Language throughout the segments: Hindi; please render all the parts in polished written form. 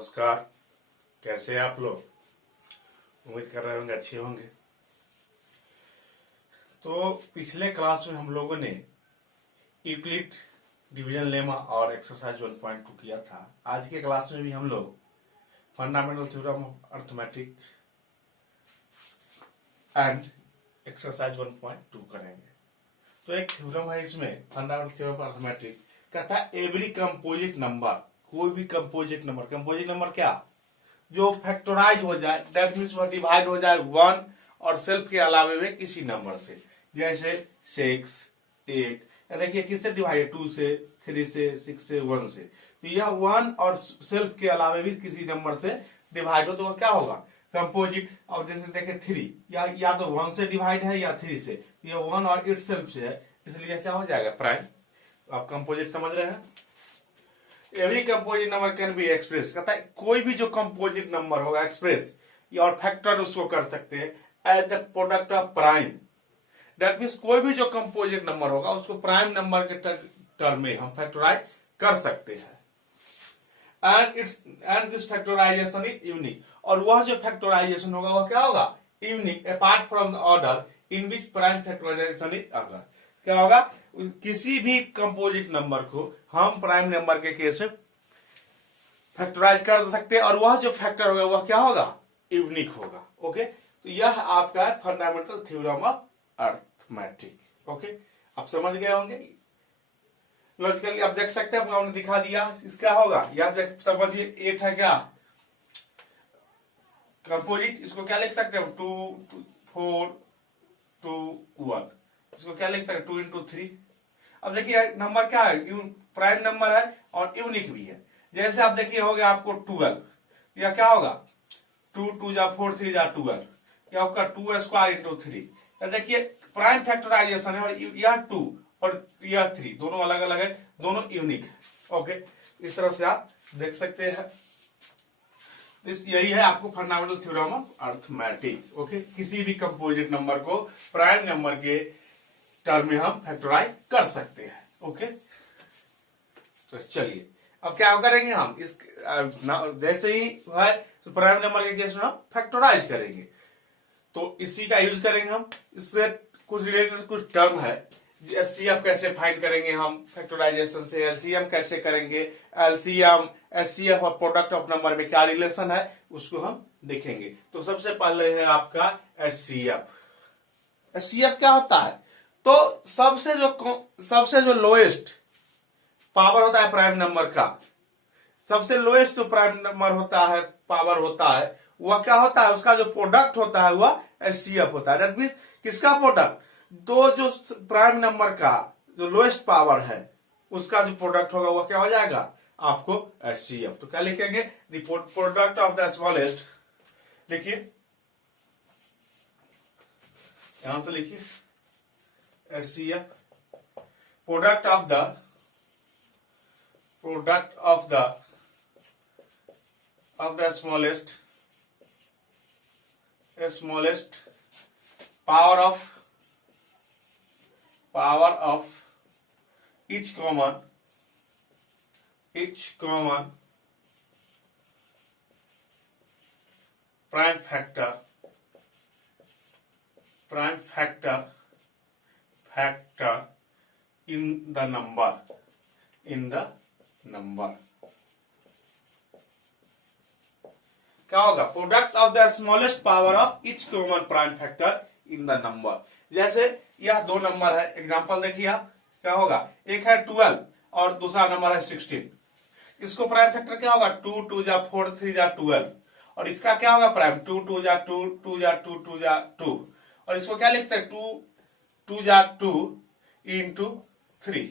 नमस्कार। कैसे हैं आप लोग? उम्मीद कर रहे होंगे अच्छे होंगे। तो पिछले क्लास में हम लोगों ने यूक्लिड डिवीजन लेमा और एक्सरसाइज 1.2 किया था। आज के क्लास में भी हम लोग fundamental theorem of arithmetic and exercise 1.2 करेंगे। तो एक थ्योरम है इसमें, फंडामेंटल थ्योरम ऑफ अर्थमेटिक, कहता है एवरी कंपोजिट नंबर, कोई भी कंपोजिट नंबर क्या, जो फैक्टराइज हो जाए, दैट मीन्स वह डिवाइड हो जाए वन और सेल्फ के अलावे में किसी नंबर से, जैसे 6, 8, देखिए किससे डिवाइड, 2 से, 3 से, 6 से, 1 से। तो यह वन और सेल्फ के अलावे भी किसी नंबर से डिवाइड हो तो वह क्या होगा, कंपोजिट। और जैसे देखे 3, या तो 1 से डिवाइड है या 3 से, यह 1 और इट सेल्फ से है, इसलिए क्या हो जाएगा, प्राइम। आप कंपोजिट समझ रहे हैं। Every composite number can be express, कहता है कोई भी जो कंपोजिट नंबर होगा एक्सप्रेस और फैक्टर उसको कर सकते हैं as the product of prime. That means कोई भी जो कंपोजिट नंबर होगा उसको प्राइम नंबर के टर्म में हम फैक्टराइज कर सकते हैं। And this factorisation is unique, और वह जो फैक्टराइजेशन होगा वह क्या होगा, unique, apart from the order in which prime factorisation is occur. क्या होगा, किसी भी कंपोजिट नंबर को हम प्राइम नंबर के केस में फैक्टराइज कर सकते हैं, और वह जो फैक्टर होगा वह क्या होगा, यूनिक होगा। ओके, तो यह आपका fundamental theorem of arithmetic. Okay, आप समझ गए होंगे लॉजिकली। आप देख सकते हैं, आपने दिखा दिया, इसका होगा, यह समझिए 8 है क्या कंपोजिट, इसको क्या लिख सकते हैं, 2, 4, 2, 1, इसको क्या लिख सकते हैं, 2 इंटू 3। अब देखिए नंबर क्या है, प्राइम नंबर है और यूनिक भी है। जैसे आप देखिए हो गया आपको 12, यह क्या होगा, 2 2 जा 4 3 जा 12, यह आपका 2 स्क्वायर इंटू 3। देखिए प्राइम फैक्टराइजेशन है, और यह 2 और यह 3 दोनों अलग अलग है, दोनों यूनिक है। ओके, इस तरह से आप देख सकते हैं। यही है आपको fundamental theorem of arithmetic. Okay, किसी भी कंपोजिट नंबर को प्राइम नंबर के टर्म में हम फैक्टराइज कर सकते हैं। ओके, तो चलिए अब क्या करेंगे हम, इस जैसे ही है तो प्राइम नंबर के केस में हम फैक्टराइज करेंगे, तो इसी का यूज करेंगे हम। इससे कुछ रिलेटेड कुछ टर्म है, एचसीएफ कैसे फाइंड करेंगे हम फैक्टराइजेशन से, एलसीएम कैसे करेंगे, एलसीएम एचसीएफ और प्रोडक्ट ऑफ नंबर में क्या रिलेशन है उसको हम देखेंगे। तो सबसे पहले है आपका एचसीएफ। एचसीएफ क्या होता है, तो सबसे जो लोएस्ट पावर होता है प्राइम नंबर का, सबसे लोएस्ट जो प्राइम नंबर होता है, पावर होता है, वह क्या होता है, उसका जो प्रोडक्ट होता है वह एचसीएफ होता है। दैट मींस किसका प्रोडक्ट, तो जो प्राइम नंबर का जो लोएस्ट पावर है उसका जो प्रोडक्ट होगा वह क्या हो जाएगा आपको एचसीएफ। तो क्या लिखेंगे, the product of the smallest, लिखिए यहां से लिखिए HCF, product of the smallest power of each common prime factor in the number क्या होगा, product of the smallest power of each common prime factor in the number. जैसे यह दो नंबर है, एग्जांपल देखिए आप, क्या होगा, एक है 12 और दूसरा नंबर है 16। इसको प्राइम फैक्टर क्या होगा, 2 2 जा 4 3 जा 12, और इसका क्या होगा प्राइम, 2 2 जा 2 2 जा 2 2 जा 2, और इसको क्या लिखते हैं, 2 2 जा 2 इंटू 3,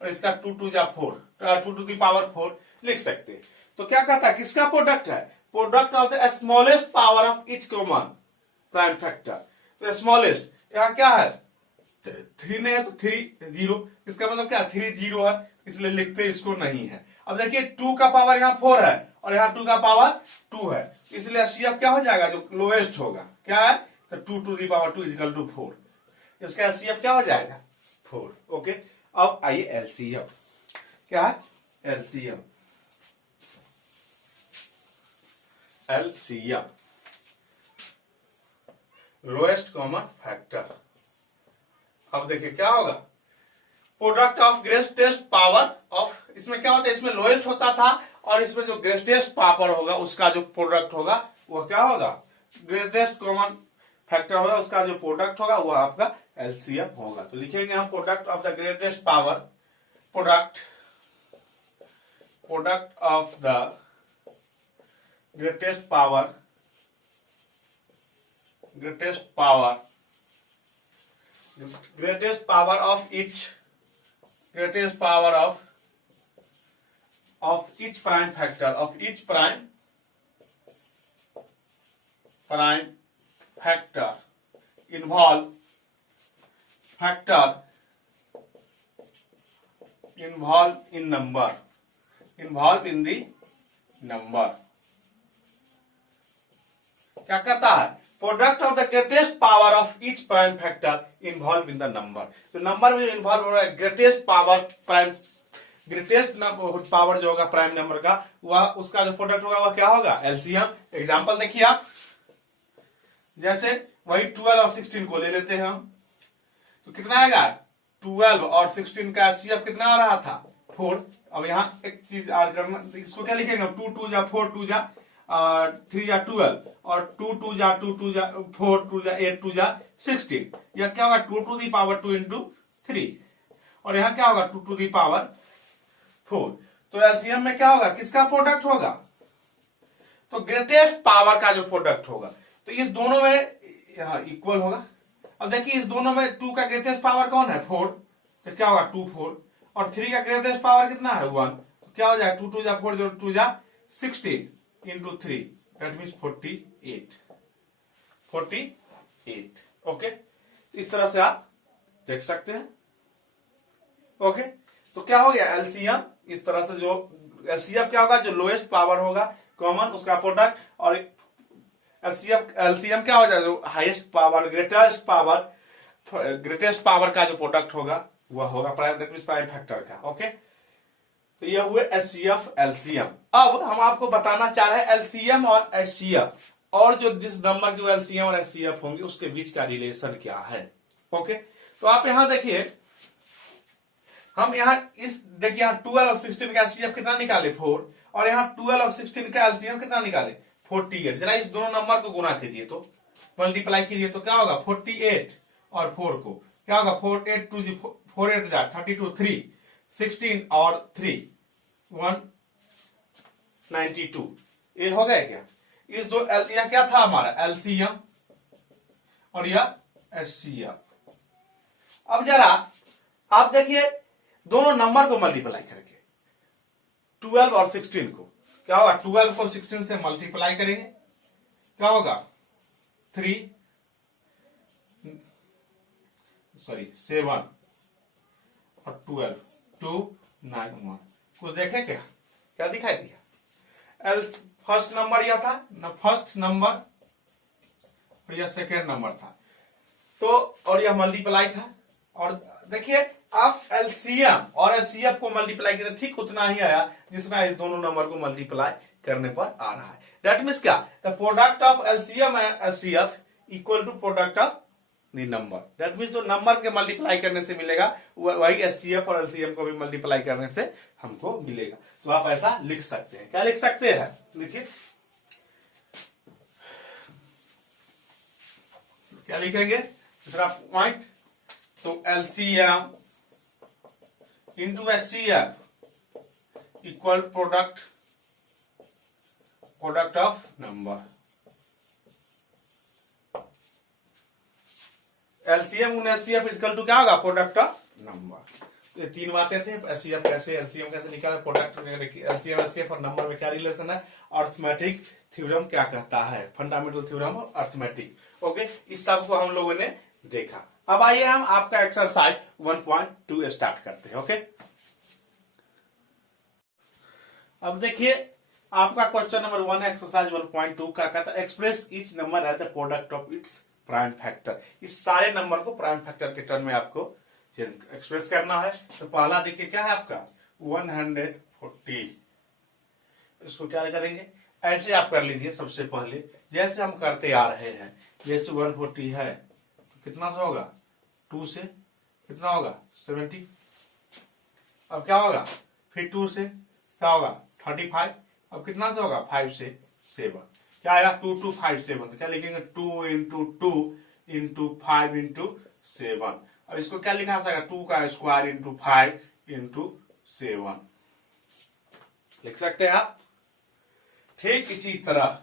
और इसका 2 2 जा 4, 2 टू द पावर 4 लिख सकते हैं। तो क्या कहता है, किसका प्रोडक्ट है, product of the smallest power of each common prime factor. तो स्मॉलेस्ट यहाँ क्या है, 3 नहीं है तो 3 0, इसका मतलब क्या 3 0 है, इसलिए लिखते इसको नहीं है। अब देखिए 2 का पावर यहाँ 4 है और यहाँ 2 का पावर 2 है, इसलिए एचसीएफ क्या हो जाएगा, जो लोएस्ट होगा क्या है, तो 2 to the power 2 equal to 4, इसका एचसीएफ क्या हो जाएगा 4। ओके, अब आइए एलसीएम, क्या है LCM. LCM, lowest common factor. अब देखिए क्या होगा, product of greatest power of, इसमें क्या होता है, इसमें लोएस्ट होता था और इसमें जो ग्रेटेस्ट पावर होगा उसका जो प्रोडक्ट होगा वो क्या होगा, ग्रेटेस्ट कॉमन फैक्टर होगा, उसका जो प्रोडक्ट होगा वो आपका एलसीएम होगा। तो लिखेंगे हम product of the greatest power, product of the greatest power of each prime factor, involve in the number। क्या कहता है, product of the greatest power of each prime factor involve in the number. तो नंबर में इन्वॉल्व हो रहा है ग्रेटेस्ट पावर जो होगा प्राइम नंबर का, वह उसका जो प्रोडक्ट होगा वह क्या होगा, एलसीएम। एग्जांपल देखिए आप, जैसे वही 12 और 16 को ले लेते हैं हम, तो कितना आएगा, 12 और 16 का एलसीएम कितना आ रहा था, 4। अब यहाँ एक चीज ऐड करना, इसको क्या लिखेंगे, 2 2 जा 4 2 जा 3 जा 12 और 2 2 जा 2 2 जा 4 2 जा 8 2 जा 16। यह क्या होगा, 2 टू दी पावर 2 इंटू 3, और यहाँ क्या होगा 2 टू दी पावर 4। तो एलसीएम में क्या होगा, किसका प्रोडक्ट होगा, तो ग्रेटेस्ट पावर का जो प्रोडक्ट होगा। तो इस दोनों में यहाँ इक्वल होगा। अब देखिए इस दोनों में 2 का ग्रेटेस्ट पावर कौन है, 4, तो क्या होगा 2 4, और 3 का ग्रेटेस्ट पावर कितना है 1, तो क्या हो जाएगा 2 2 जा 4 जो 2 जा 16 इंटू 3, दैट मीन्स 48। ओके, इस तरह से आप देख सकते हैं। ओके, तो क्या हो गया एलसीएम, इस तरह से जो एलसीएम क्या होगा, जो लोएस्ट पावर होगा कॉमन उसका प्रोडक्ट, और एलसीएम क्या हो जाएगा, जो हाईएस्ट पावर ग्रेटेस्ट पावर का जो प्रोडक्ट होगा वह होगा प्राइम फैक्टर का। ओके, तो ये हुए एचसीएफ एलसीएम। अब हम आपको बताना चाह रहे हैं एलसीएम और एचसीएफ, और जो जिस नंबर की एलसीएम और एचसीएफ होंगे उसके बीच का रिलेशन क्या है। ओके, तो आप यहां देखिए, हम यहाँ देखिए यहाँ 12 और 16 का एलसीएम कितना निकाले 4, और यहाँ 12 और 16 का एलसीएम कितना निकाले 48। जरा इस दोनों नंबर को गुना कीजिए, तो मल्टीप्लाई कीजिए, तो क्या होगा 48 और 4 को क्या होगा 4 8 2 4 8 जा 32 3 16 और 3 192। ये हो गया क्या, इस दो यह क्या था हमारा एलसीएम और यह एचसीएफ। अब जरा आप देखिए दोनों नंबर को मल्टीप्लाई करके 12 और 16 को, क्या होगा 12 को 16 से मल्टीप्लाई करेंगे, क्या होगा 7 और 12 2 9 1। कुछ देखे क्या, क्या दिखाई दिया, फर्स्ट नंबर यह था ना, फर्स्ट नंबर और यह सेकेंड नंबर था, तो और यह मल्टीप्लाई था। और देखिए आप एलसीएम और एचसीएफ को मल्टीप्लाई किया ठीक उतना ही आया जितना इस दोनों नंबर को मल्टीप्लाई करने पर आ रहा है। दैट मीन्स क्या, the product of LCM and HCF equal to product of the number. That means जो नंबर के मल्टीप्लाई करने से मिलेगा वही एचसीएफ और एलसीएम को भी मल्टीप्लाई करने से हमको मिलेगा। तो आप ऐसा लिख सकते हैं, क्या लिख सकते हैं, लिखिए क्या लिखेंगे दूसरा पॉइंट, तो LCM into HCF equal product of number. LCM गुना एचसीएफ इक्वल टू क्या होगा, प्रोडक्ट ऑफ नंबर। ये तीन बातें थे, एचसीएफ कैसे एलसीएम कैसे निकाला, प्रोडक्ट एलसीएम एचसीएफ और नंबर में क्या रिलेशन है, अर्थमेटिक थ्योरम क्या कहता है, फंडामेंटल थ्योरम और अर्थमेटिक। ओके, इस सब को हम लोगों ने देखा। अब आइए हम आपका एक्सरसाइज 1.2 स्टार्ट करते हैं। ओके, अब देखिए आपका क्वेश्चन नंबर 1 एक्सरसाइज 1.2 का कहता है express each number as the product of its prime factor. इस सारे नंबर को प्राइम फैक्टर के टर्म में आपको एक्सप्रेस करना है। तो पहला देखिए क्या है आपका 140, इसको क्या करेंगे ऐसे आप कर लीजिए। सबसे पहले जैसे हम करते आ रहे हैं, जैसे 140 है तो कितना से होगा, 2 से कितना होगा 70। अब क्या होगा, फिर 2 से क्या होगा 35। अब कितना से होगा 5 से 7, क्या आएगा 2 2 5 7। तो क्या लिखेंगे 2 इंटू 2 इंटू 5 इंटू 7। अब इसको क्या लिखा जाएगा 2 का स्क्वायर इंटू 5 इंटू 7 लिख सकते हैं आप। ठीक इसी तरह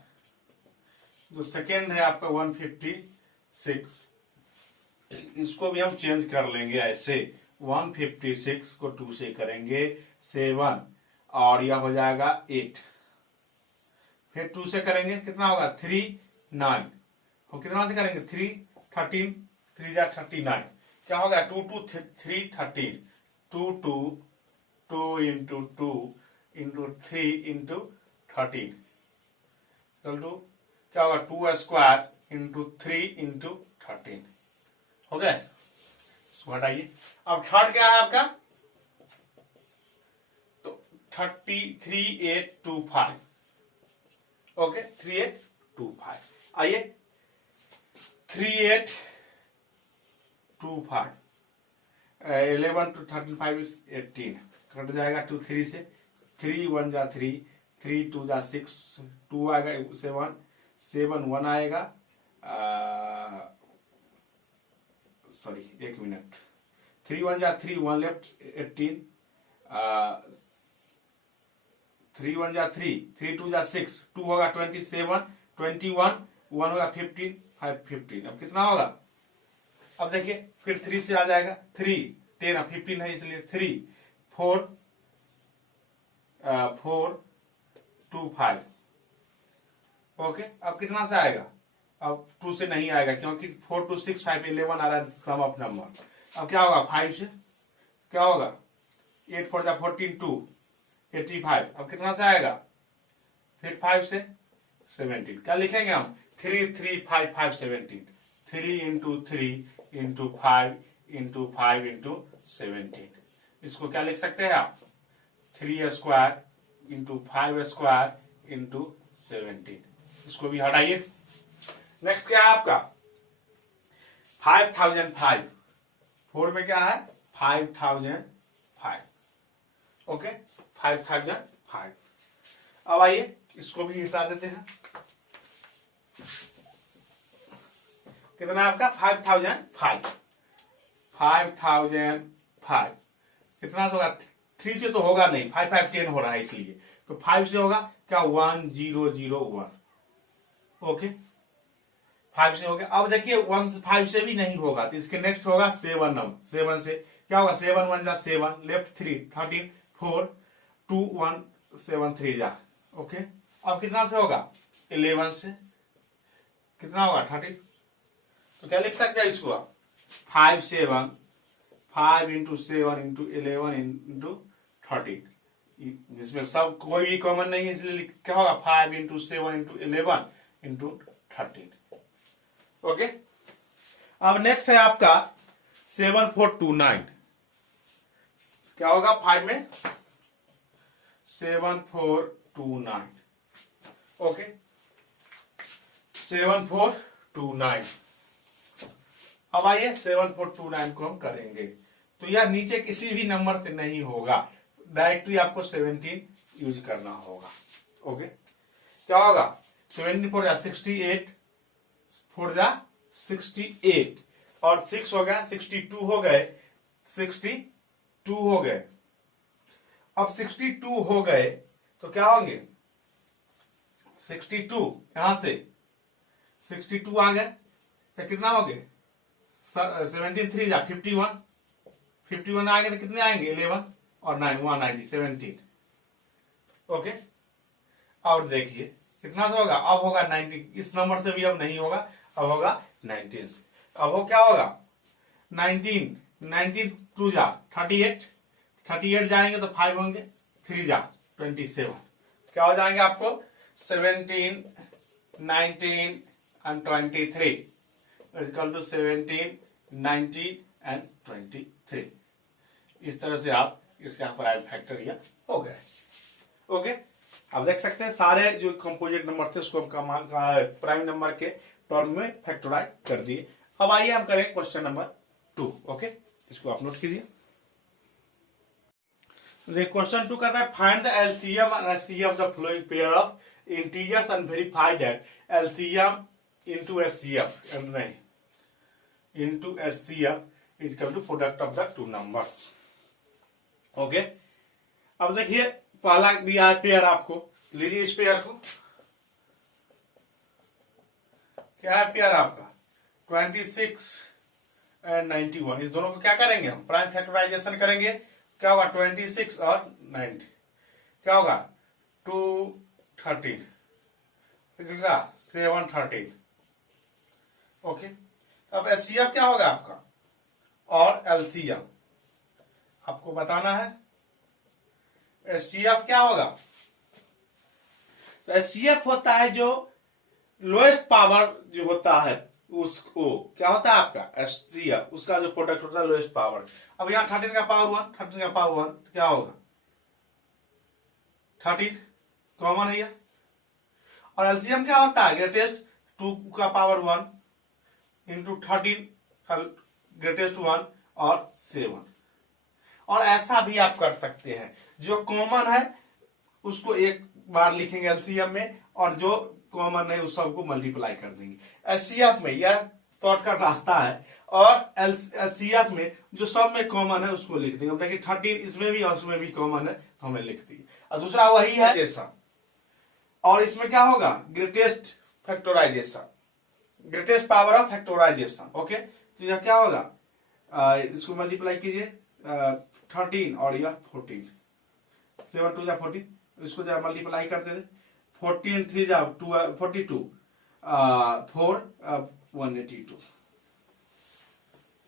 जो सेकेंड है आपका 156, इसको भी हम चेंज कर लेंगे ऐसे। 156 को 2 से करेंगे 7 और यह हो जाएगा 8। फिर 2 से करेंगे कितना होगा 3 9। और कितना से करेंगे 3 13 3 जा 39। क्या होगा 2 2 3 13 2 2 2 इंटू 2 इंटू 3 इंटू 13 टू क्या होगा 2 स्क्वायर इंटू 3 इंटू 13 हो गया। इसको हटाइए। अब थर्ड क्या है आपका, तो 3825। ओके 3825। आइए 3825 11 to 35 is 18। कट जाएगा 2 3 से, 3 1 जा 3 3 2 जा 6 2 आएगा 7 7 1 आएगा, सॉरी 1 मिनट, 3 1 जा 3 1 लेफ्ट 18, 3 1 जा 3 3 2 जा 6 2 होगा 27 21 1 होगा 15 5 15। अब कितना होगा, अब देखिए फिर 3 से आ जाएगा 3 10 15 है इसलिए 3 4 4 2 5। ओके अब कितना से आएगा, अब 2 से नहीं आएगा क्योंकि 4 2 6 5 11 आ रहा है सम ऑफ नंबर। अब क्या होगा 5 से क्या होगा 8 4 जा 14 2 85। अब कितना से आएगा, फिर 5 से 17। क्या लिखेंगे हम 3 3 5 5 17। 3 इंटू 3 इंटू 5 इंटू 5 इंटू 17। इसको क्या लिख सकते हैं आप 3 स्क्वायर इंटू 5 स्क्वायर इंटू 17। इसको भी हटाइए। नेक्स्ट क्या है आपका 5005। 4 में क्या है 5005। ओके 5005। अब आइए इसको भी हटा देते हैं। कितना आपका 5005 5005 कितना से होगा, 3 से तो होगा नहीं, 5 5 10 हो रहा है इसलिए, तो 5 से होगा क्या 1001। ओके 5 से हो गया। अब देखिए 1 से 5 से भी नहीं होगा तो इसके नेक्स्ट होगा 7 नंबर। 7 से क्या होगा 7 1 जा 7 लेफ्ट 3 13 4 2 1 7 3 जा। ओके अब कितना से होगा 11 से कितना होगा 30। तो क्या लिख सकते हैं इसको 5 7 5 इंटू 7 इंटू 11 इंटू 30। जिसमें सब कोई भी कॉमन नहीं है इसलिए क्या होगा 5 इंटू 7 इंटू 11 इंटू 30। ओके अब नेक्स्ट है आपका 7429। क्या होगा 5 में 7429। ओके 7429। अब आइए 7429 को हम करेंगे तो यह नीचे किसी भी नंबर से नहीं होगा, डायरेक्टली आपको 17 यूज करना होगा। ओके क्या होगा 74 जा 68 4 जा 68 और 6 हो गया 62 हो गए 62 हो गए। अब 62 हो गए तो क्या होंगे 62 यहां से 62 आ गए तो कितना हो गए 17 3 जा 51 51 आ गए तो कितने आएंगे 11 और 9 190 17। ओके और देखिए कितना से होगा, अब होगा 19। इस नंबर से भी अब नहीं होगा, अब होगा 19। अब वो क्या होगा 19 19 2 जा 38 38 जाएंगे तो 5 होंगे 3 जा 27। क्या हो जाएंगे आपको 17 19 and 23 इक्वल टू 17 90 and 23। इस तरह से आप इसका प्राइम फैक्टर यह हो गए। ओके आप देख सकते हैं सारे जो कंपोजिट नंबर थे उसको हम प्राइम नंबर के टर्म में फैक्टराइज कर दिए। अब आइए हम करें क्वेश्चन नंबर 2। ओके, इसको आप नोट कीजिए। क्वेश्चन 2 कहता है find the LCM and HCF of the following pair of integers and verify that LCM into HCF नहीं into HCF is equal to product of the two numbers. Okay, अब देखिए पहला दिया है पेयर, आपको लीजिए इस पेयर को। क्या है पेयर आपका 26 एंड 91। इस दोनों को क्या करेंगे हम प्राइम फैक्टराइजेशन करेंगे। क्या होगा 26 और 90 क्या होगा 213 713। ओके, अब एचसीएफ क्या होगा आपका और एलसीएम आपको बताना है। एचसीएफ क्या होगा, तो एचसीएफ होता है जो लोएस्ट पावर जो होता है उसको क्या होता है आपका एचसीएफ, उसका जो प्रोडक्ट होता है लोएस्ट पावर। अब यहाँ 13 का पावर 1 13 का पावर 1 क्या होगा 13 कॉमन है। और एलसीएम क्या होता है ग्रेटेस्ट 2 का पावर 1 इंटू 13 का ग्रेटेस्ट 1 और 7। और ऐसा भी आप कर सकते हैं, जो कॉमन है उसको एक बार लिखेंगे एलसीएम में और जो कॉमन है उस सबको मल्टीप्लाई कर देंगे। एचसीएफ में यह शॉर्टकट रास्ता है और एचसीएफ में जो सब में कॉमन है उसको लिख देंगे। देखिए 13 इसमें भी और उसमें भी कॉमन है तो हमें लिख दिए। और दूसरा वही है जैसा, और इसमें क्या होगा greatest factorisation, greatest power of factorisation. Okay, तो यह क्या होगा इसको मल्टीप्लाई कीजिए 13 और यह 14 7 2 14, इसको जरा मल्टीप्लाई करते थे 14 3 जा 42 4 182।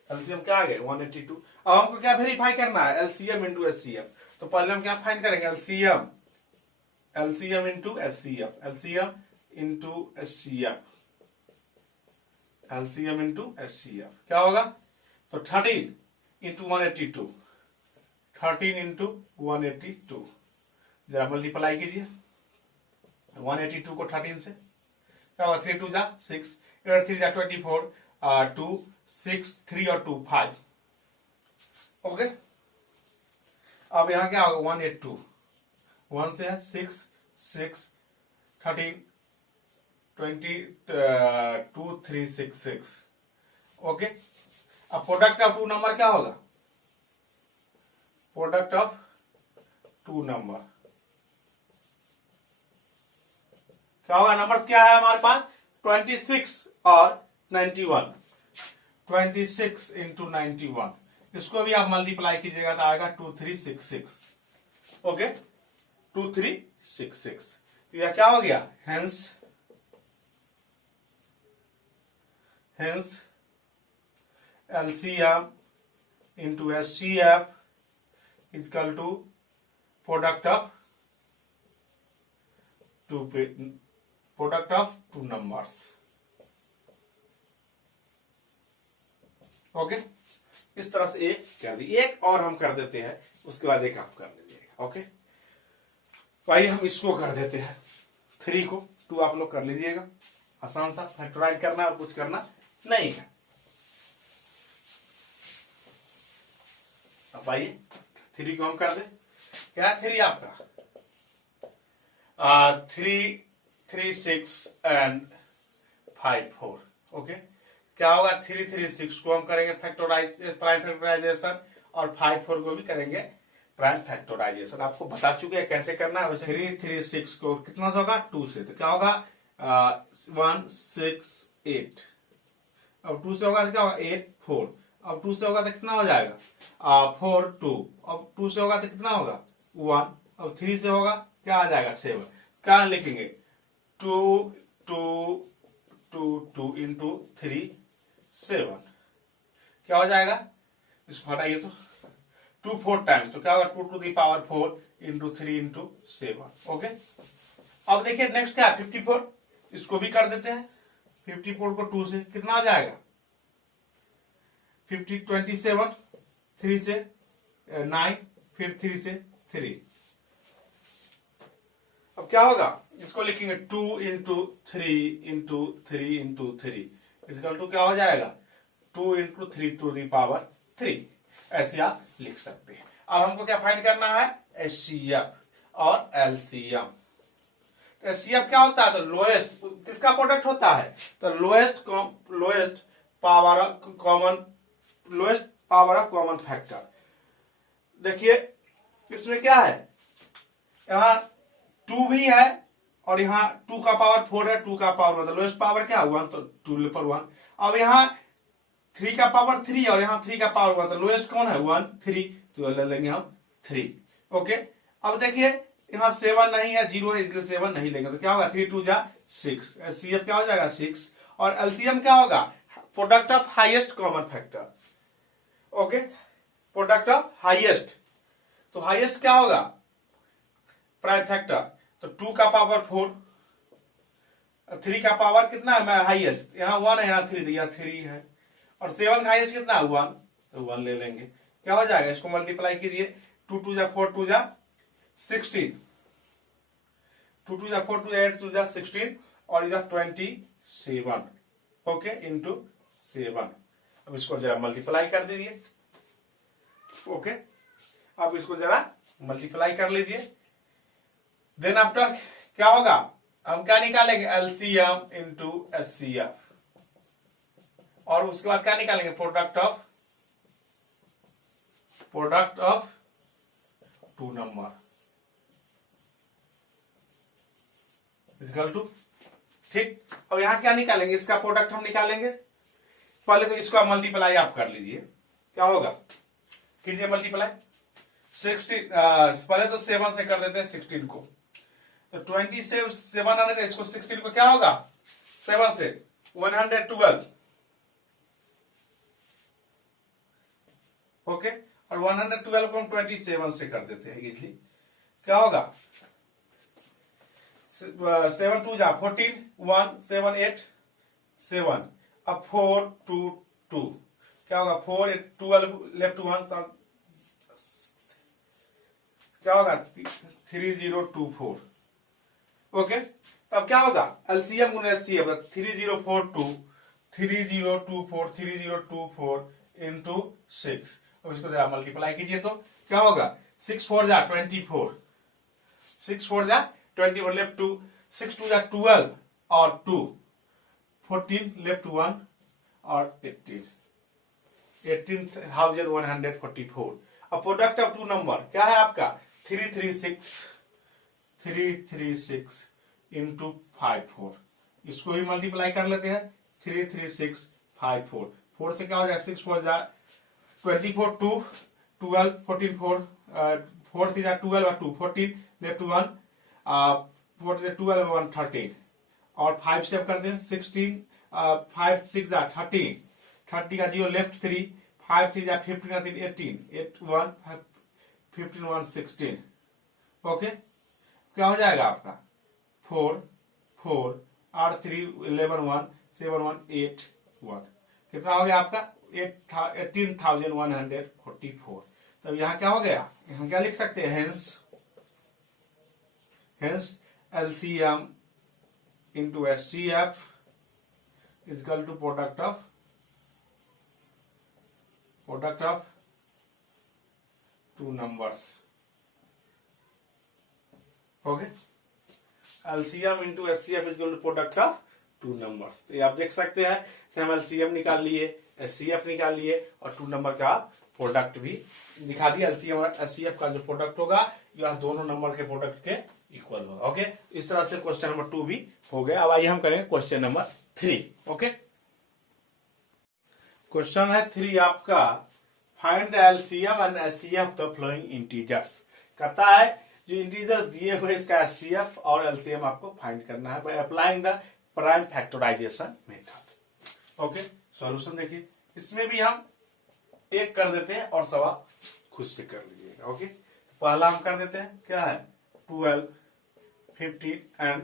एलसीएम क्या आ गए 182। अब हमको क्या वेरीफाई करना है एलसीएम इंटू एचसीएफ। तो पहले हम क्या फाइंड करेंगे LCM into HCF, LCM into HCF, LCM into HCF क्या होगा। तो 13 इंटू 182, 13 इंटू 182 जरा मल्टीप्लाई कीजिए 182 को 13 से क्या होगा 3 2 जा 6 8 3 जा 24 2 6 3 और 2 5। ओके, अब यहां क्या होगा 182 1 से है 6 6 13 20 2 3 6 6। ओके, अब प्रोडक्ट ऑफ टू नंबर क्या होगा प्रोडक्ट ऑफ टू नंबर क्या होगा। नंबर्स क्या है हमारे पास 26 और 91, 26 इंटू 91, इसको भी आप मल्टीप्लाई कीजिएगा तो आएगा 2366। ओके 2366, तो यह क्या हो गया hence LCM into HCF equal to product of two numbers. Okay, इस तरह से एक कर दी, एक और हम कर देते हैं उसके बाद एक आप कर लीजिएगा। ओके, तो आइए हम इसको कर देते हैं 3 को 2 आप लोग कर लीजिएगा। आसान सा फैक्टराइज करना और कुछ करना नहीं है। अब आइए 3 को हम कर दे। क्या 3 आपका 3 3 6 एंड 5 4। ओके, क्या होगा 3 3 6 को हम करेंगे प्राइम फैक्टराइजेशन और 5 4 को भी करेंगे प्राइम फैक्टराइजेशन। आपको बता चुके हैं कैसे करना है। वैसे 3 3 6 को कितना से होगा 2 से, तो क्या होगा 1 6 8। अब 2 से होगा तो क्या होगा 8 4। अब 2 से होगा तो कितना हो जाएगा 4 2। अब 2 से होगा तो कितना होगा 1। अब 3 से होगा क्या आ जाएगा 7। क्या लिखेंगे 2 2 2 2 इंटू 3 7 क्या हो जाएगा। इसको हटाइए तो 2 4 टाइम्स, तो क्या होगा 2 to the power 4 into 3 into 7। Okay, अब देखिए नेक्स्ट क्या है 54। इसको भी कर देते हैं 54 को 2 से कितना आ जाएगा 27 3 से 9 फिर 3 से 3। अब अब क्या होगा, इसको लिखेंगे 2 इंटू 3 इजकल टू क्या हो जाएगा 2 इंटू 3 ऐसे आप लिख सकते हैं। अब हमको क्या फाइंड करना है, एचसीएफ और एलसीएम। एचसीएफ क्या होता है, तो लोएस्ट किसका प्रोडक्ट होता है, तो lowest power of common factor. देखिए इसमें क्या है, यहाँ 2 भी है और यहाँ 2 का पावर 4 है, 2 का पावर मतलब लोएस्ट पावर क्या 1, तो 2 पर 1। अब यहाँ 3 का पावर 3 और यहाँ 3 का पावर 1, तो लोएस्ट कौन है 1 3, तो ले लेंगे हम 3। ओके, अब देखिए यहाँ 7 नहीं है, 0 है, इसलिए 7 नहीं लेंगे, तो क्या होगा 3 2 जा 6, एचसीएफ क्या हो जाएगा 6। और एलसीएम क्या होगा, product of highest common factor. Okay, product of highest, तो हाईएस्ट क्या होगा प्राइम फैक्टर, तो 2 का पावर 4, 3 का पावर कितना है हाईएस्ट, यहाँ 1 है, यहाँ 3, यहाँ 3 है, और 7 का हाईएस्ट कितना है 1, तो 1 ले लेंगे। क्या हो जाएगा, इसको मल्टीप्लाई कीजिए, 2 2 जा 4 2 जा 16, 2 2 जा 4 2 जा 8 2 जा 16 और इधर 27। Okay, into 7। अब इसको जरा मल्टीप्लाई कर दीजिए। ओके, अब इसको जरा मल्टीप्लाई कर लीजिए। देन आफ्टर क्या होगा, हम क्या निकालेंगे, एलसीएम इंटू एचसीएफ, और उसके बाद क्या निकालेंगे, product of 2 number equal to, ठीक। अब यहां क्या निकालेंगे, इसका प्रोडक्ट हम निकालेंगे। पहले तो इसका मल्टीप्लाई आप कर लीजिए, क्या होगा, कीजिए मल्टीप्लाई। 16 पहले तो 7 से कर देते हैं 16 को, तो 27 आने थे, इसको 16 को क्या होगा 7 से 112। ओके, और 112 को हम 27 से कर देते हैं इजिली, क्या होगा 7 2 जा 14, 1 7 8 7, अब 4 2 2, क्या होगा 4 8 12 लेफ्ट 1, क्या होगा 3024। ओके, तब क्या होगा एलसीएम गुना एचसीएफ 3024 इंटू 6। अब इसको जरा मल्टीप्लाई कीजिए, तो क्या होगा 6 4 जा 24, 6 4 जा 24 लेफ्ट 2, 6 2 जा 12 और 2 14 लेफ्ट 1 और 18,144। अब प्रोडक्ट ऑफ 2 नंबर क्या है आपका 336 इंटू 54, इसको ही मल्टीप्लाई कर लेते हैं। 33654, 4 से क्या हो जाए 6 4 जा 24 2 12 14 4 4 3 जा 12 और 2 14 लेफ्ट 1 4 से 12 1 13 और 5 से कर दें 16 5 6 जा 30 30 का 0 लेफ्ट 3 5 3 जा 15 18 8 1 15 1 16। ओके, क्या हो जाएगा आपका 4 4 8 3 11 1 7 1 8 1, कितना हो गया आपका 18,144। तब यहाँ क्या हो गया, यहाँ क्या लिख सकते हैं, hence LCM into HCF is equal to product of 2 numbers. Okay, LCM into HCF is equal to product of 2 numbers. तो ये आप देख सकते हैं, हम एलसीएम निकाल लिए, एचसीएफ निकाल लिए और 2 नंबर का प्रोडक्ट भी दिखा दिया। एलसीएम और एचसीएफ का जो प्रोडक्ट होगा यह दोनों नंबर के प्रोडक्ट के इक्वल होगा। ओके, इस तरह से क्वेश्चन नंबर 2 भी हो गया। अब आइए हम करेंगे क्वेश्चन नंबर 3। ओके, क्वेश्चन है 3 आपका, find the LCM and HCF the following integers. कहता है जो इंटीजर्स दिए हुए इसका एचसीएफ और एलसीएम आपको फाइंड करना है by applying the prime factorisation method. Okay, solution देखिए, इसमें भी हम एक कर देते हैं और सवा खुद से कर लीजिएगा। ओके, पहला हम कर देते हैं, क्या है 12 15 एंड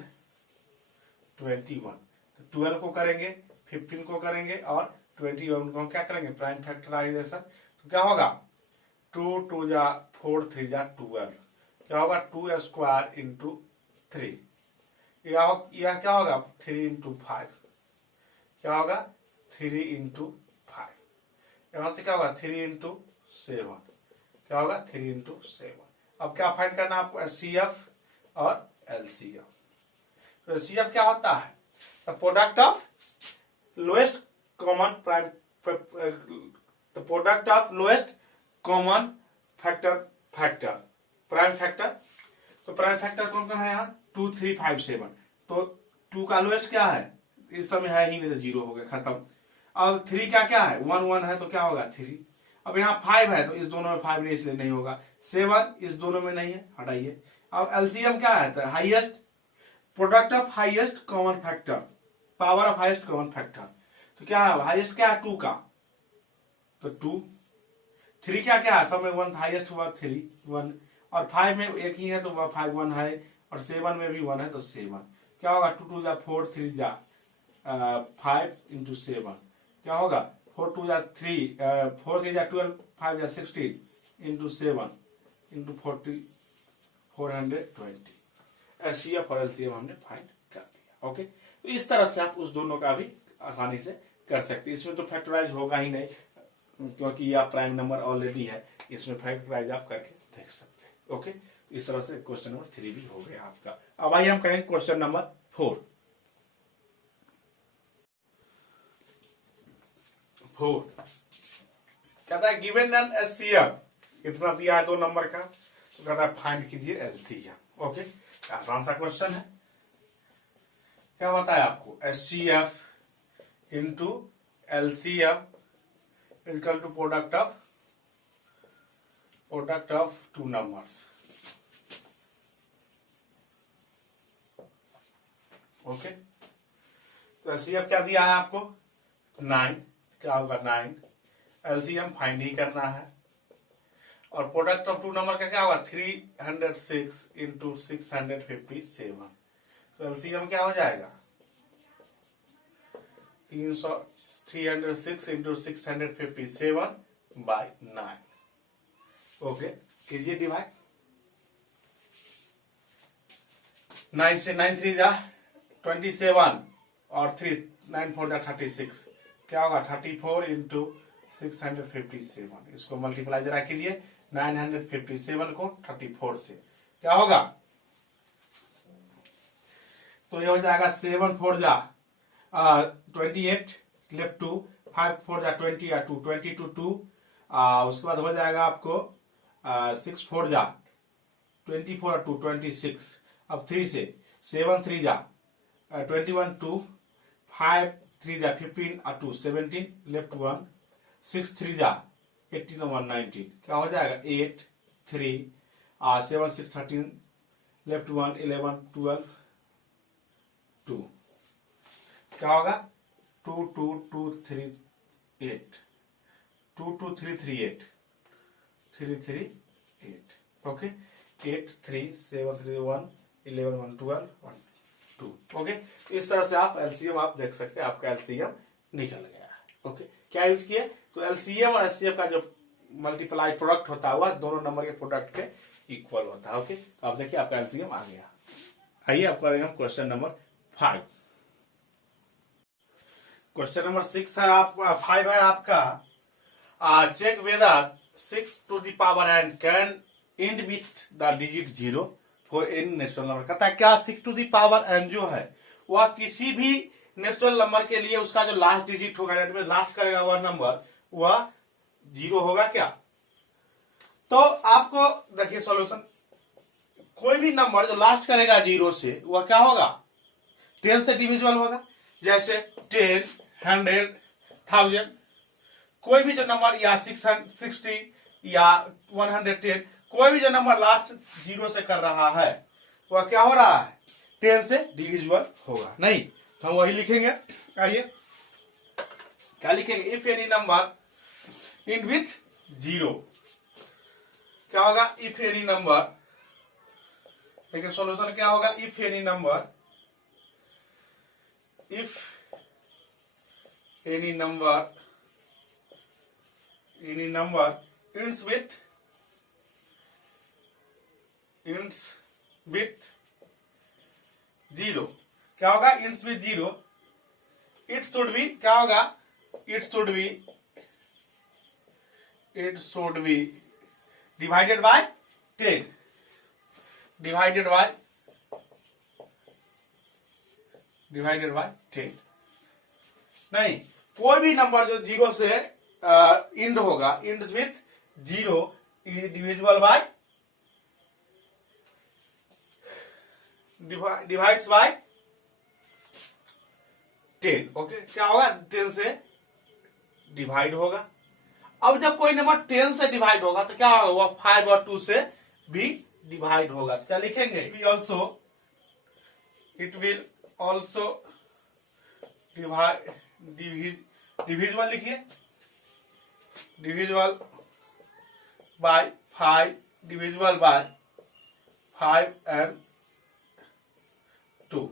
21। तो 12 को करेंगे, 15 को करेंगे और 21 को हम क्या करेंगे प्राइम फैक्टराइजेशन। तो क्या होगा 2 2 जा 4 3 जा 12, क्या होगा 2 स्क्वायर इंटू 3, यह क्या होगा 3 इंटू 5, क्या होगा 3 इंटू 5, यहां से क्या होगा 3 इंटू 7, क्या होगा 3 इंटू 7। अब क्या फाइंड करना आपको HCF और LCM। तो HCF क्या होता है, the product of lowest common prime, the product of lowest common factor prime factor. तो प्राइम फैक्टर कौन कौन है यहाँ 2, 3, 5, 7। तो 2 का लोएस्ट क्या है, इस समय है ही नहीं तो 0 हो गया, खत्म। अब 3 का क्या है 1, 1 है तो क्या होगा 3। अब यहाँ 5 है तो इस दोनों में 5 नहीं, इसलिए नहीं होगा। 7 इस दोनों में नहीं है, हटाइए। अब LCM क्या है, तो highest product of highest common factor, power of highest common factor. तो क्या है हाईएस्ट क्या है 2 का, तो 2। 3 क्या है, सब में 1 हाईएस्ट हुआ 3, 1। और 5 में एक ही है तो वह 5, 1 है। और 7 में भी 1 है तो 7, क्या होगा 2, 2 जा 4, 3 जा 5 इंटू 7, क्या होगा 4, 2 जा 3, 4, 3 जा 12, 5 जा 16 इंटू 7 इंटू 40, 420। HCF और LCM हमने फाइंड कर दिया। ओके, तो इस तरह से आप उस दोनों का भी आसानी से कर सकते हैं। इसमें तो फैक्टराइज होगा ही नहीं क्योंकि यह प्राइम नंबर ऑलरेडी है, इसमें फैक्टराइज आप करके देख सकते हैं। ओके, इस तरह से क्वेश्चन नंबर 3 भी हो गया आपका। अब आइए हम करेंगे क्वेश्चन नंबर 4। कहता है गिवन एन HCF, इतना दिया है 2 नंबर का, तो कहता है फाइंड कीजिए LCM। ओके, आसान सा क्वेश्चन है। क्या बताया आपको HCF into LCM equal to product of 2 numbers. Okay, तो HCF क्या दिया है आपको 9, क्या होगा 9। LCM फाइंड ही करना है और प्रोडक्ट ऑफ 2 नंबर का क्या होगा 306 इंटू 657। तो LCM क्या हो जाएगा 306 इंटू 657 बाई 9। ओके, कीजिए डिवाइड। 9 से 9 3 जा 27 और 3 9 4 जा 36, क्या होगा 34 इंटू 657। इसको मल्टीप्लाई जरा कीजिए 957 को 34 से, क्या होगा, तो ये हो जाएगा 7 4 जा 28, लेफ्ट 2, 5 4 जा 20 या 2, 22 2, उसके बाद हो जाएगा आपको 6 4 जा 24 और 2 26। अब 3 से 7 3 जा 21 2, 5 3 जा 15 और 2 17, लेफ्ट 1, 6 3 जा 18 और 1 19, क्या हो जाएगा 8 3 7 6 13, लेफ्ट 1 11 12 2, क्या होगा 2 2 2 3 8, 2 2 3 3 8 3 3 8। ओके, 8 3 7 3 1 11 1 12 1 2। ओके, इस तरह से आप LCM आप देख सकते हैं, आपका LCM निकल गया है। ओके, क्या यूज किए, तो LCM और HCF का जो मल्टीप्लाई प्रोडक्ट होता है वह दोनों नंबर के प्रोडक्ट के इक्वल होता है। ओके, तो आप देखिए आपका LCM आ गया। आइए आप करेंगे क्वेश्चन नंबर 5। क्वेश्चन नंबर 6 है, आप 5 है आपका, check whether 6 to the power n can end with the digit 0 for any natural number. कहता है क्या 6 टू द पावर n जो है वह किसी भी नेचुरल नंबर के लिए उसका जो लास्ट डिजिट होगा, लास्ट करेगा वह नंबर वह 0 होगा क्या। तो आपको देखिए सॉल्यूशन, कोई भी नंबर जो लास्ट करेगा 0 से वह क्या होगा 10 से डिविजिबल होगा, जैसे 10 100 1000। कोई भी जो नंबर या 660 या 110, कोई भी जो नंबर लास्ट 0 से कर रहा है वह क्या हो रहा है 10 से डिविजिबल होगा नहीं। तो हम वही लिखेंगे। आइए क्या लिखेंगे, इफ एनी नंबर इन विथ 0, क्या होगा इफ एनी नंबर, लेकिन सॉल्यूशन क्या होगा if any number ends with zero, क्या होगा, ends with zero, it should be, क्या होगा, it should be divided by 10, divided by 10। नहीं, कोई भी नंबर जो जीरो से इंड होगा, end with zero divisible by divides by 10। Okay, क्या होगा, 10 से डिवाइड होगा। अब जब कोई नंबर 10 से डिवाइड होगा तो क्या होगा, वह 5 और 2 से भी डिवाइड होगा। क्या लिखेंगे, इट विल ऑल्सो डिविजिबल लिखिए, divisible by 5, divisible by 5 and 2,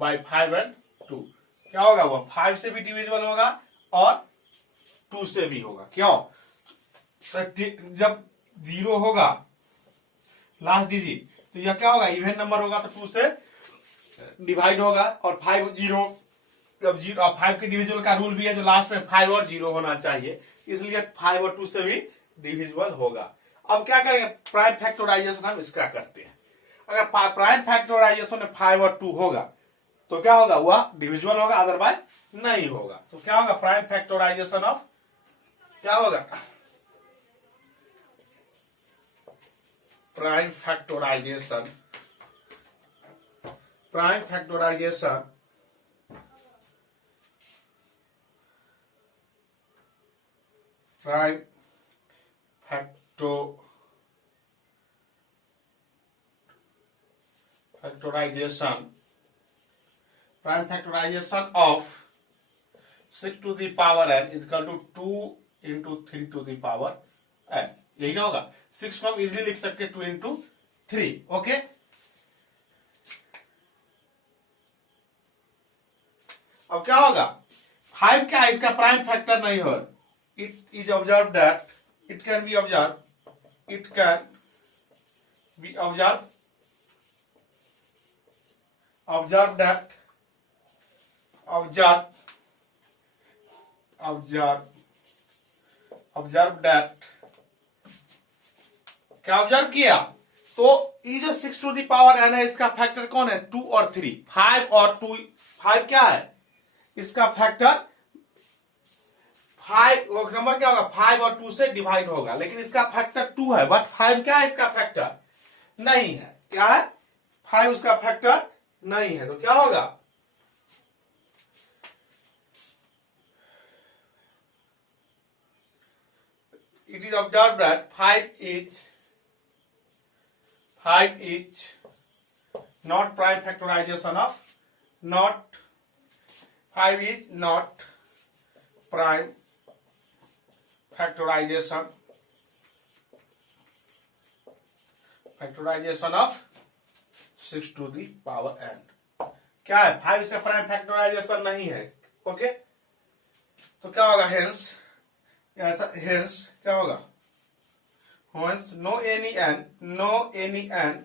by 5 and 2। क्या होगा, वो 5 से भी डिविजिबल होगा और 2 से भी होगा। क्यों, तो जब जीरो होगा लास्ट डिजिट तो यह क्या होगा, इवन नंबर होगा तो 2 से डिवाइड होगा, और 5 जीरो, जब जीरो 5 के डिविजिबल का रूल भी है, जो लास्ट में 5 और 0 होना चाहिए, इसलिए 5 और 2 से भी डिविजिबल होगा। अब क्या करेंगे, प्राइम फैक्टराइजेशन हम इसका करते हैं। अगर प्राइम फैक्टराइजेशन में 5 और 2 होगा तो क्या होगा, वह डिविजिबल होगा, अदरवाइज नहीं होगा। तो क्या होगा, प्राइम फैक्टराइजेशन ऑफ, क्या होगा, prime factorisation, prime factorisation prime factorisation of 6 to the power n is equal to 2 into 3 to the power n। यही ना होगा, 6 को हम इजिली लिख सकते हैं 2 into 3। ओके, अब क्या होगा, 5 क्या है, इसका प्राइम फैक्टर नहीं हो, it is observe that, it can be observe, it can be observe that, observe that, क्या ऑब्जर्व किया, तो ये जो 6 to the power n है, इसका फैक्टर कौन है, 2 और 3, 5 और 2, 5 क्या है, इसका फैक्टर 5, नंबर क्या होगा, 5 और 2 से डिवाइड होगा, लेकिन इसका फैक्टर 2 है, बट 5 क्या है, इसका फैक्टर नहीं है। क्या है, 5 उसका फैक्टर नहीं है, तो क्या होगा, it is observed that 5 is not prime factorization of, not 5 is not prime factorization of 6 to the power n। क्या है, 5 से प्राइम फैक्टराइजेशन नहीं है। ओके, तो क्या होगा, हेंस क्या होगा, hence no any n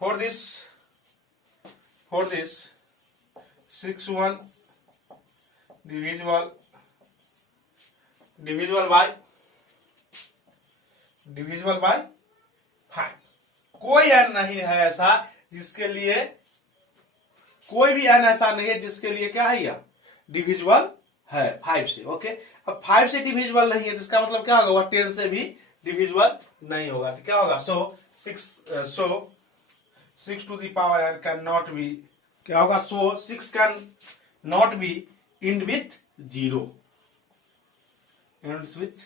for this 6 divisible by 5। कोई n नहीं है ऐसा जिसके लिए, कोई भी n ऐसा नहीं है जिसके लिए क्या है, यह डिविजिबल है 5 से। ओके, अब 5 से डिविजिबल नहीं है, जिसका मतलब क्या होगा, वह 10 से भी डिविजिबल नहीं होगा। तो क्या होगा, so 6 to the power n can not be, क्या होगा, so 6 can not be end with 0, ends with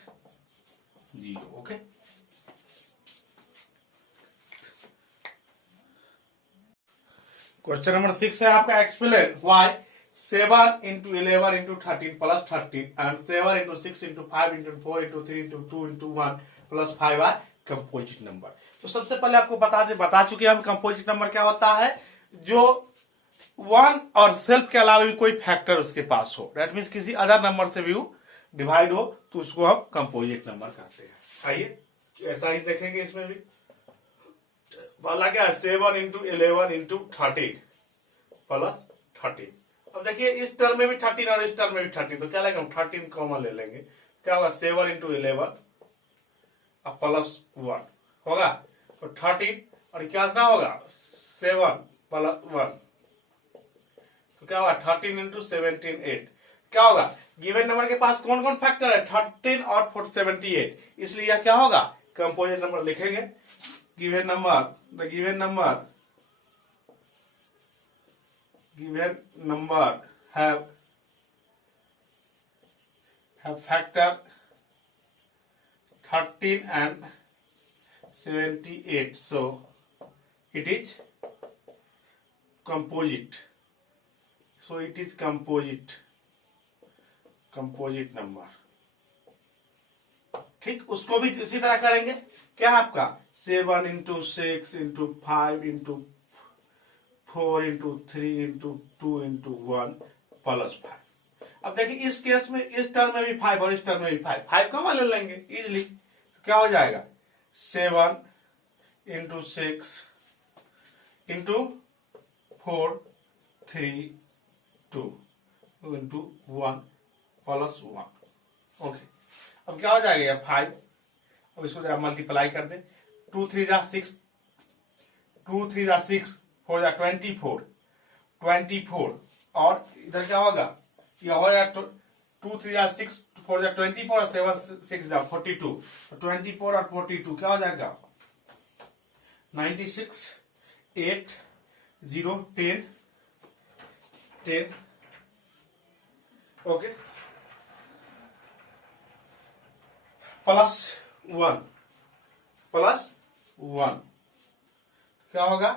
0। Okay, question number 6 है आपका, explain why 7 into 11 into 13 plus 13 and 7 into 6 into 5 into 4 into 3 into 2 into 1 plus 5 are composite number. तो सबसे पहले आपको बता चुके हम कंपोजिट नंबर क्या होता है, जो 1 और सेल्फ के अलावा भी कोई फैक्टर उसके पास हो, दैट मीन्स किसी अदर नंबर से भी डिवाइड हो तो उसको हम कंपोजिट नंबर कहते हैं। आइए ऐसा ही देखेंगे इसमें भी। वाला क्या है 7 इंटू 11 इंटू 13 प्लस 13। अब देखिए इस टर्म में भी 13 और इस टर्म में भी 13, तो क्या लगेगा हम 13 कॉमन ले लेंगे, क्या होगा 7 इंटू 11 प्लस 1 होगा, तो 13 और क्या कितना होगा 7 प्लस 1, तो क्या होगा 13 इंटू 17 8। क्या होगा गिवन नंबर के पास कौन कौन फैक्टर है 13 और 78, इसलिए यह क्या होगा कंपोजिट नंबर लिखेंगे। Given number have factor 13 and 78, so it is composite, composite number। ठीक, उसको भी इसी तरह करेंगे, क्या आपका 7 into 6 into 5 into 4 into 3 into 2 into 1 plus 5। अब देखिए इस केस में इस टर्म में भी 5 और इस टर्म में भी 5 का मान ले लेंगे इजिली, तो क्या हो जाएगा 7 into 6 into 4 3 2 into 1 plus 1। Okay, अब क्या हो जाएगा 5, अब इसको जरा मल्टीप्लाई कर दे, 2 3 जा 6, 2 3 जा 6, 4 जा 24 और इधर क्या होगा ये हो जाएगा 2 3 जा 6, 4 जा 24 और 7 6 जा 42, तो 24 और 42 क्या हो जाएगा 96 8 0 10 10। ओके, प्लस 1 क्या होगा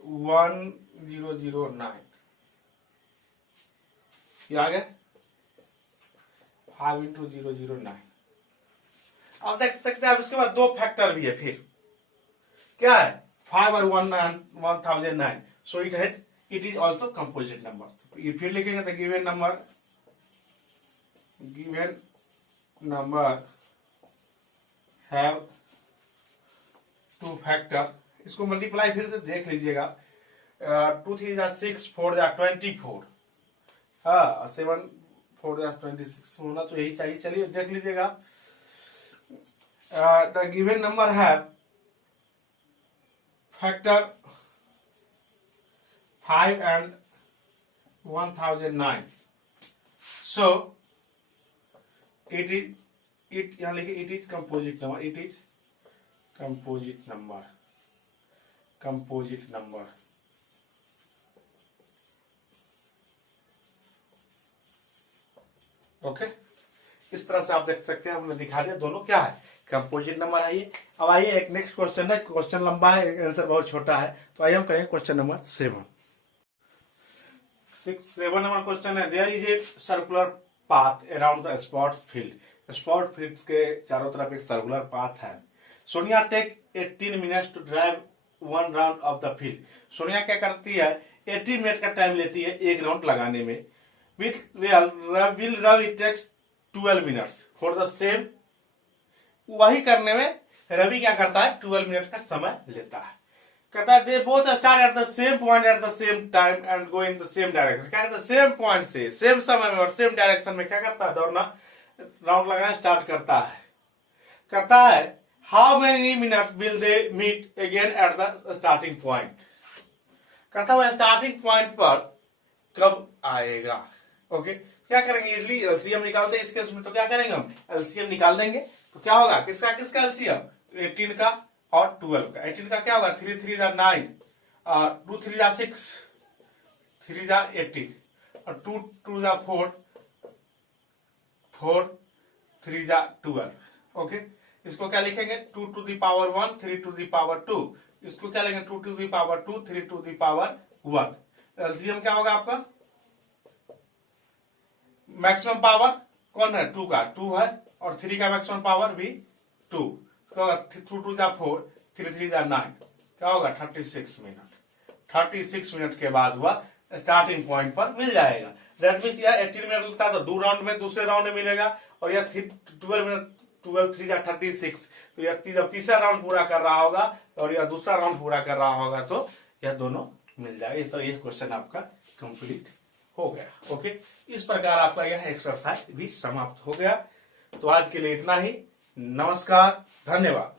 1009, ये आ गया 5 इंटू 009। अब देख सकते हैं, अब इसके बाद दो फैक्टर भी है, फिर क्या है 5 और 1009, so it is also composite number. ये फिर लिखेंगे तो given number have two factor, इसको मल्टीप्लाई फिर से देख लीजिएगा, 2 3 जा 6, 4 जा 24, हाँ 7 4 जा 26 होना तो यही चाहिए, चलिए देख लीजिएगा। द गिवन नंबर है फैक्टर 5 and 1009, so यहाँ लिखिए it is composite number। Okay, इस तरह से आप देख सकते हैं, हमने दिखा दिया दोनों क्या है कंपोजिट नंबर है ये। अब आइए एक नेक्स्ट क्वेश्चन है, क्वेश्चन लंबा है, आंसर बहुत छोटा है, तो आइए हम कहेंगे क्वेश्चन नंबर 7 नंबर क्वेश्चन है, there is a circular path around the sports field के चारों तरफ एक सर्कुलर पाथ है। Sonia take 18 minutes to drive 1 round of the field. Sonia क्या करती है 18 मिनट का टाइम लेती है एक राउंड लगाने में, will rub it takes 12 minutes for the same। वही करने में रवि क्या करता है 12 मिनट का समय लेता है। कहता है they both start at the same point at the same time and go in the same direction. क्या कहता है सेम पॉइंट से सेम समय में और सेम डायरेक्शन में क्या करता है दौड़ना, राउंड लगाना स्टार्ट करता है। कहता है how many minute will they meet again at the starting point. कहता है स्टार्टिंग पॉइंट पर कब आएगा। ओके, क्या करेंगे इजली एलसीएम निकालते हैं इस केस में, तो क्या करेंगे हम एलसीएम निकाल देंगे, तो क्या होगा किसका एलसीएम 18 का और 12 का। 18 का क्या होगा 3 3 जा 9 और 2 3 जा 6 3 जा 18 और 2 2 जा 4 4 3 जा 12। ओके, इसको क्या लिखेंगे 2 to the power 1 3 to the power 2, इसको क्या लेंगे 2 to the power 2 3 to the power 1। LCM क्या होगा आपका मैक्सिमम पावर कौन है 2 का 2 है और 3 का मैक्सिमम पावर भी 2, तो 2 2 जा 4 3 3 जा 9, क्या होगा 36 मिनट के बाद हुआ स्टार्टिंग पॉइंट पर मिल जाएगा। दैट मींस यार 18 मिनट लगता है तो 2 राउंड में दूसरे राउंड में मिलेगा, और यह 12 मिनट 12 3 जा 36, तो यह जब तीसरा राउंड पूरा कर रहा होगा और यह दूसरा राउंड पूरा कर रहा होगा तो यह दोनों मिल जाएगा। तो यह क्वेश्चन आपका कंप्लीट हो गया। ओके, इस प्रकार आपका यह एक्सरसाइज भी समाप्त हो गया। तो आज के लिए इतना ही। नमस्कार, धन्यवाद।